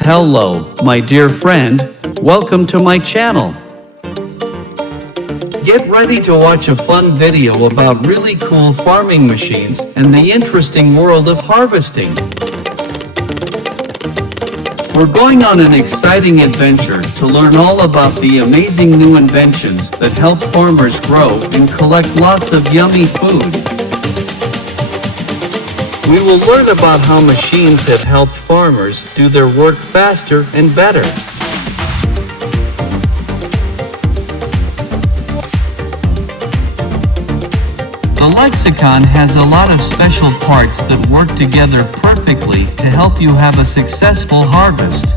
Hello, my dear friend. Welcome to my channel. Get ready to watch a fun video about really cool farming machines and the interesting world of harvesting. We're going on an exciting adventure to learn all about the amazing new inventions that help farmers grow and collect lots of yummy food. We will learn about how machines have helped farmers do their work faster and better. The lexicon has a lot of special parts that work together perfectly to help you have a successful harvest.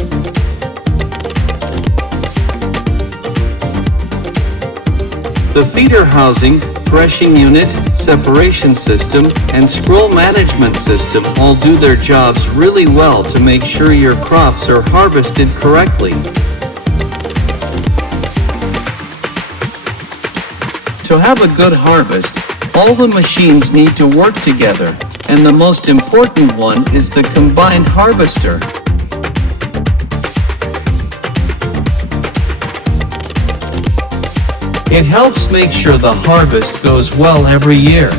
The feeder housing, threshing unit, separation system, and scroll management system all do their jobs really well to make sure your crops are harvested correctly. To have a good harvest, all the machines need to work together, and the most important one is the combined harvester. It helps make sure the harvest goes well every year.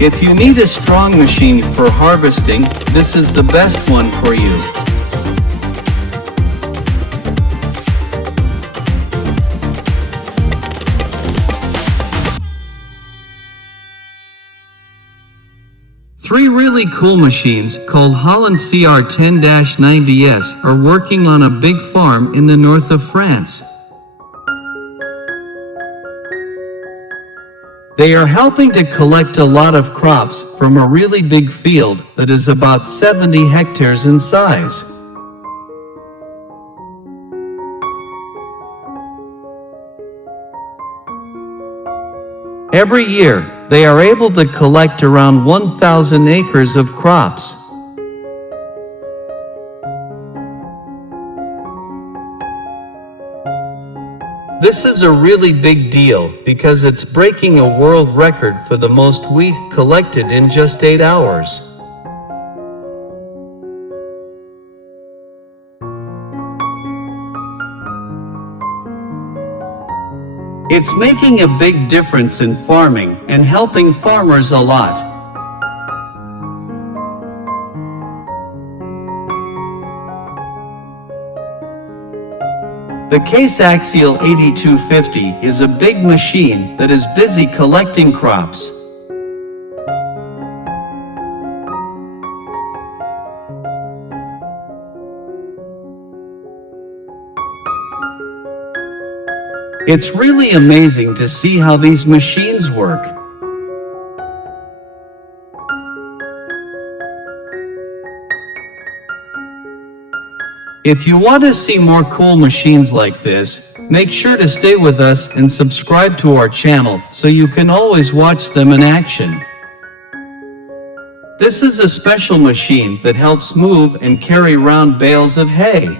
If you need a strong machine for harvesting, this is the best one for you. Three really cool machines called Holland CR10-90S are working on a big farm in the north of France. They are helping to collect a lot of crops from a really big field that is about 70 hectares in size. Every year, they are able to collect around 1,000 acres of crops. This is a really big deal because it's breaking a world record for the most wheat collected in just 8 hours. It's making a big difference in farming and helping farmers a lot. The Case Axial 8250 is a big machine that is busy collecting crops. It's really amazing to see how these machines work. If you want to see more cool machines like this, make sure to stay with us and subscribe to our channel so you can always watch them in action. This is a special machine that helps move and carry round bales of hay.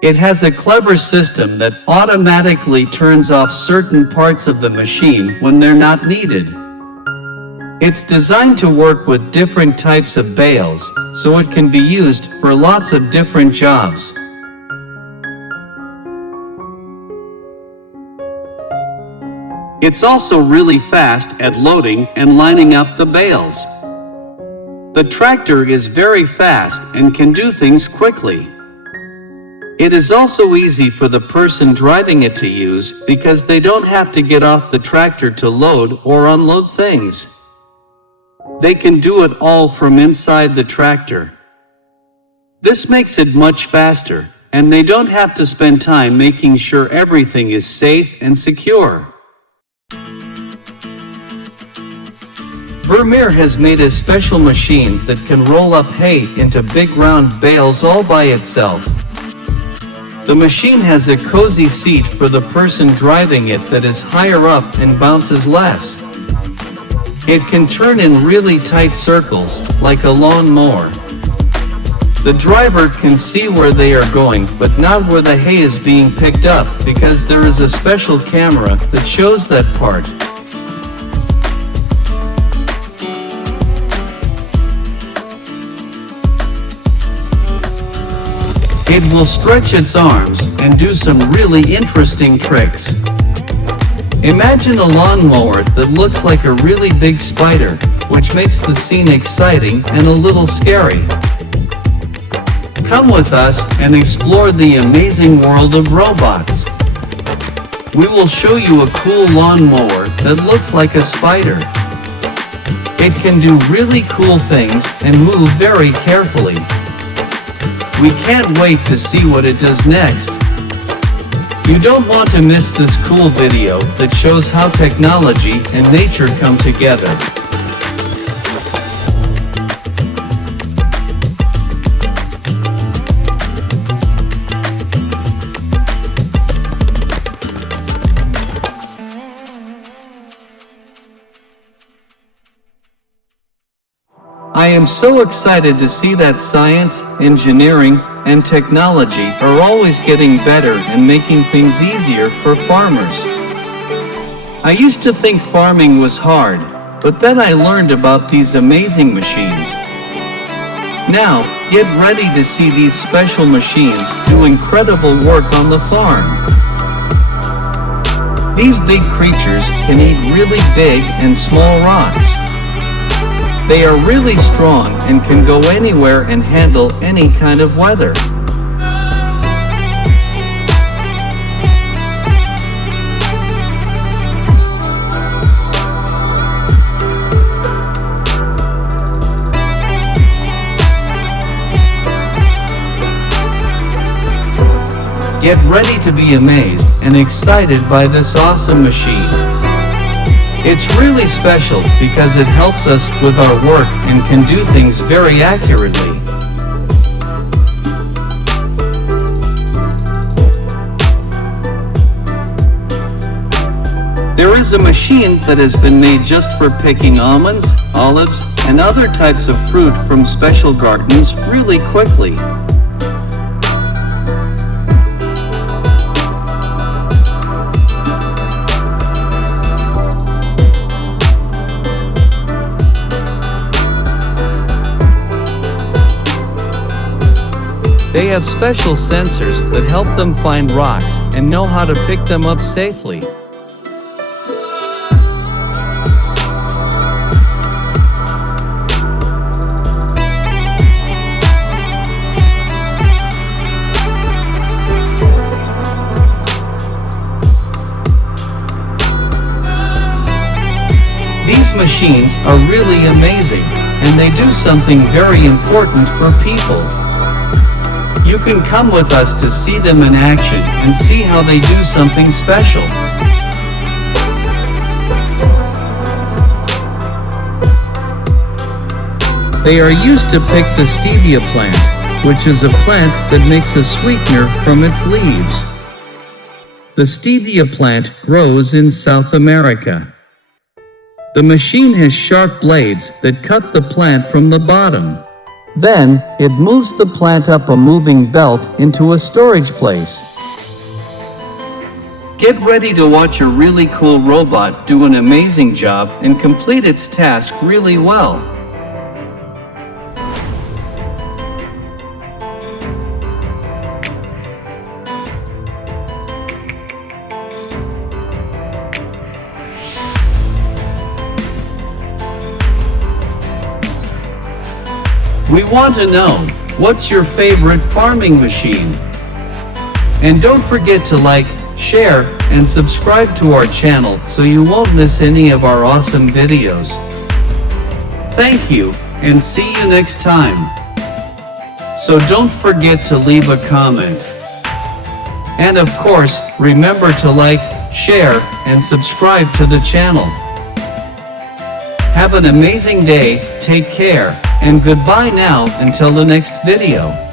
It has a clever system that automatically turns off certain parts of the machine when they're not needed. It's designed to work with different types of bales, so it can be used for lots of different jobs. It's also really fast at loading and lining up the bales. The tractor is very fast and can do things quickly. It is also easy for the person driving it to use because they don't have to get off the tractor to load or unload things. They can do it all from inside the tractor. This makes it much faster, and they don't have to spend time making sure everything is safe and secure. Vermeer has made a special machine that can roll up hay into big round bales all by itself. The machine has a cozy seat for the person driving it that is higher up and bounces less. It can turn in really tight circles, like a lawn mower. The driver can see where they are going, but not where the hay is being picked up, because there is a special camera that shows that part. It will stretch its arms and do some really interesting tricks. Imagine a lawnmower that looks like a really big spider, which makes the scene exciting and a little scary. Come with us and explore the amazing world of robots. We will show you a cool lawnmower that looks like a spider. It can do really cool things and move very carefully. We can't wait to see what it does next. You don't want to miss this cool video that shows how technology and nature come together. I am so excited to see that science, engineering, and technology are always getting better and making things easier for farmers. I used to think farming was hard, but then I learned about these amazing machines. Now, get ready to see these special machines do incredible work on the farm. These big creatures can eat really big and small rocks. They are really strong and can go anywhere and handle any kind of weather. Get ready to be amazed and excited by this awesome machine. It's really special because it helps us with our work and can do things very accurately. There is a machine that has been made just for picking almonds, olives, and other types of fruit from special gardens really quickly. They have special sensors that help them find rocks and know how to pick them up safely. These machines are really amazing, and they do something very important for people. You can come with us to see them in action and see how they do something special. They are used to pick the stevia plant, which is a plant that makes a sweetener from its leaves. The stevia plant grows in South America. The machine has sharp blades that cut the plant from the bottom. Then, it moves the plant up a moving belt into a storage place. Get ready to watch a really cool robot do an amazing job and complete its task really well. We want to know, what's your favorite farming machine? And don't forget to like, share, and subscribe to our channel so you won't miss any of our awesome videos. Thank you, and see you next time. So don't forget to leave a comment. And of course, remember to like, share, and subscribe to the channel. Have an amazing day, take care, and goodbye now until the next video.